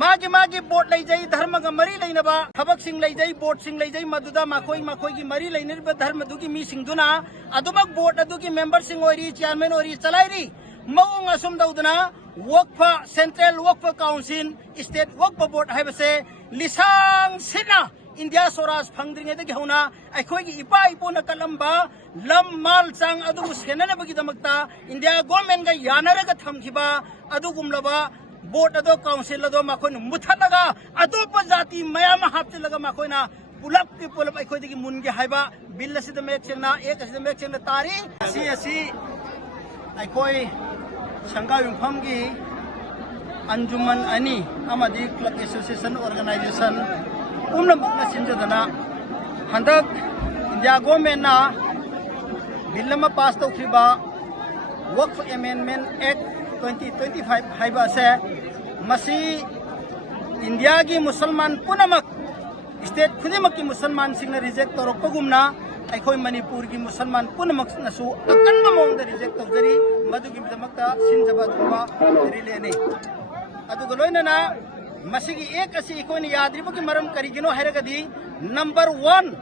मागी मागी बोर्ड लेजई धर्म का मरी लेनबा थबक सिंग लेजई बोर्ड सिंग लेजई मदुदा माखोई माखोई की मरी लेनबा धर्म दुगी मी सिंगदुना अदुमक बोर्ड अदुगी मेंबर सिंग ओरी चेयरमैन ओरी चलाइरी मौंग असुम दउदना वक्फ सेंट्रल वक्फ काउंसिल स्टेट वक्फ बोर्ड हाइबसे लिसांग सिना इंडिया स्वराज फंगद्रिंगेदगी हौना अखोइगी इपा इपोना कलंबा लम माल चांग अदुगु सेननबगी दमकता इंडिया गवर्नमेंट गा यानरगा थमखिबा अदुगुमलबा बोर्ड अदो काउंसिल अदो माखोइन मुथलगा अतोप जाति मयाम हापचलगा माखोइना पुलप की पुलप अखोइदगी मुनगे हाइबा बिल असिद मेक सेंगना एक असिद मेक सेंगना तारी असी अखोइ संगा युंफमगी अंजुमन अनि अमदी क्लब एसोसिएशन ऑर्गेनाइजेशन पुनमकना सिंजदना हंदक इंडिया गवर्नमेंट ना बिल मा पास तौखिबा वक्फ अमेंडमेंट एक्ट 2025 हाइबा से मसी इंडिया की मुसलमान पुनमक स्टेट खुदिमक की मुसलमान सिंह रिजेक्ट तौरपगुमना अखोई मणिपुर की मुसलमान पुनमक नसु अकन्ब मोंग रिजेक्ट तौजरी मदुगी दमकता सिंजबा दुबा रिलेने अदुग लोइनना मसीगी एक असी अखोइन याद्रिबो की मरम करिगिनो हैरगदी नंबर 1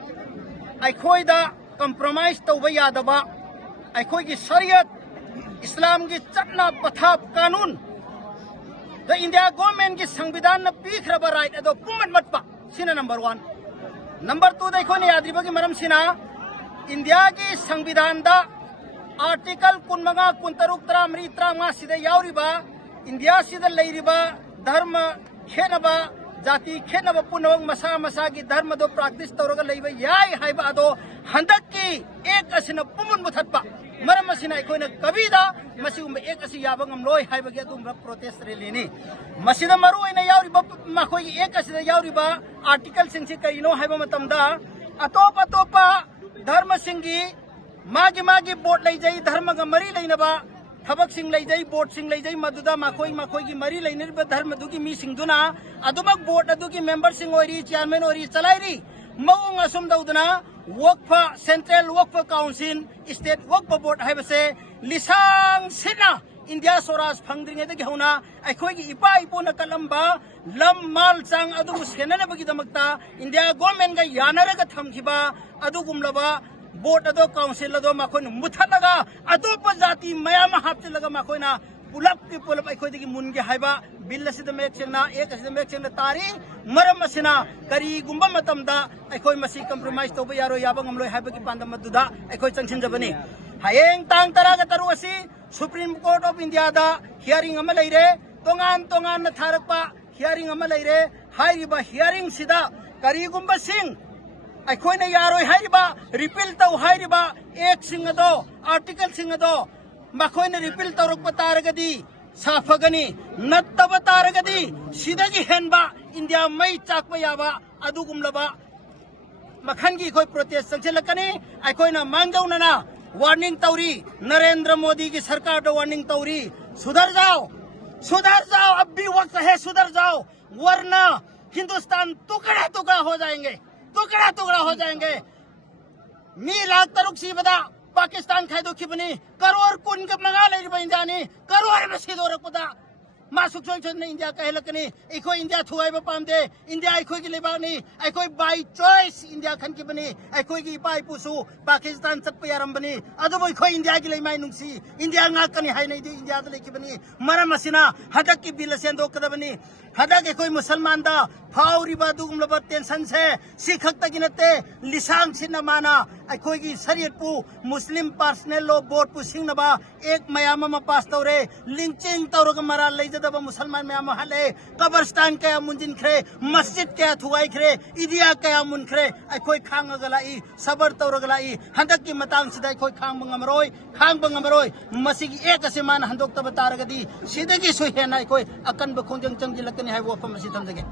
अखोइदा कंप्रोमाइज तौबा यादबा अखोई की शरीयत इस्लाम की चटना पथाप कानून द इंडिया गवर्नमेंट की संविधान न पीखरब राइट अदो पुमत मतपा सिना नंबर 1 नंबर 2 देखो ने याद्रिबो की मरम सिना इंडिया की संविधान दा आर्टिकल 19 कुंतरुक 33 सिदा यावरिबा इंडिया सिदा लेरिबा धर्म खेनबा जाति खेनबा पुनवंग मसा मसा की धर्म दो प्रैक्टिस तौरगा लेबा याय हाइबा अदो हंदक की एक असिना पुमन मुथत्पा मरम असिना अखोइना कबीदा मसिगुम एक असि याबंगम लोय हाइबगे अदुम प्रोटेस्ट रेलीनी मसिदा मरु ओइना यावरिबा माखोइ एक असिदा यावरिबा आर्टिकल सिंगसि करिनो हाइबा मतमदा अतोप अतोपा धर्म सिंगी मागी मागी बोर्ड लेजई धर्म का मरी लेनबा थबक सिंग लेजई बोर्ड सिंग लेजई मदुदा माखोई माखोई की मरी लेनबा धर्म दुगी मी सिंगदुना अदुमक बोर्ड अदुगी मेंबर सिंग ओरी चेयरमैन ओरी चलाइरी मौंग असुम दउदना वक्फ सेंट्रल वक्फ काउंसिल स्टेट वक्फ बोर्ड हाइबसे लिसांग सिना इंडिया स्वराज फंगद्रिंगेदगी हौना अखोइगी इपा इपोना कलंबा लम माल चांग अदुगु सेननबगी दमकता इंडिया गवर्नमेंट गा यानरगा थमखिबा अदुगुमलबा बोर्ड अदो काउंसिल अदो माखोइन मुथलगा अतोप जाति मयाम हापचलगा माखोइना पुलप की पुलप अखोइदगी मुनगे हाइबा बिल असिद मेक सेंगना एक असिद मेक सेंगना तारी मरम असिना करीगुंबा मतमदा अखोइ मसी कंप्रोमाइज तौबा यारो याबंगम लोय हाइबगी पांदम मदुदा अखोइ चंगसिनजबनी हयेंग तांग तरागा तरु असि सुप्रीम कोर्ट ऑफ इंडिया दा हियरिंग अमा लेरे तोंगान तोंगान न थारकपा हियरिंग अमा लेरे हाइरिबा हियरिंग सिदा करीगुंबा सिंग अखोइना यारोय हाइरिबा रिपील तौ हाइरिबा एक सिंग दो आर्टिकल सिंग दो मखोइना रिपील तौरकपा तारगदी साफगनी नत्तब तारगदी सिदगी हेनबा इंडिया मई चाकपा याबा अदुगुमलबा मखनगी अखोइ प्रोटेस्ट संगसेलकनी अखोइना मांगजौनना वार्निंग तौरी नरेंद्र मोदी की सरकार तो वार्निंग तौरी सुधर जाओ अब भी वक्त है सुधर जाओ वरना हिंदुस्तान टुकड़ा टुकड़ा हो जाएंगे मी लाख तरुक सी बदा पाकिस्तान खाइदो खिबनी करोड़ कुन के मंगा ले बंजानी करोड़ में सीधो रखदा मासुक सोन इंडिया कहलकनी इको इंडिया थुआइबा पामदे इंडिया इको की लेबानी इको बाय चॉइस इंडिया खन की बनी इको की पाई पुसु पाकिस्तान चप यारंबनी अदबो इको इंडिया की लेमाय नुंसी India ngakani hai nei di India द लेकी बनी मरम मसिना हदक की बिल सेंदो कदबनी हदक इको मुसलमान दा फाउरिबा दुगुमलबा टेंशन से सिखक तगिनते लिसांग सिना माना इको की शरीयत पु मुस्लिम पर्सनल लॉ बोर्ड पु सिंगनबा एक मयामा मा पास तौरे लिंचिंग तौरग मरा ले जदबा मुसलमान मयामा हले कब्रस्तान के मुंजिन खरे मस्जिद के थुआई खरे इदिया के मुन खरे अखोई खांग गलाई सबर तौरगलाई हंदक की मतांग सिदा अखोई खांग बंगमरोय मसिगी एक असिमान हंदोक तब तारगदी सिदगी सुहेना अखोई अकन बखोंजंग चंगी लकनी है वो फम मसी थमजगे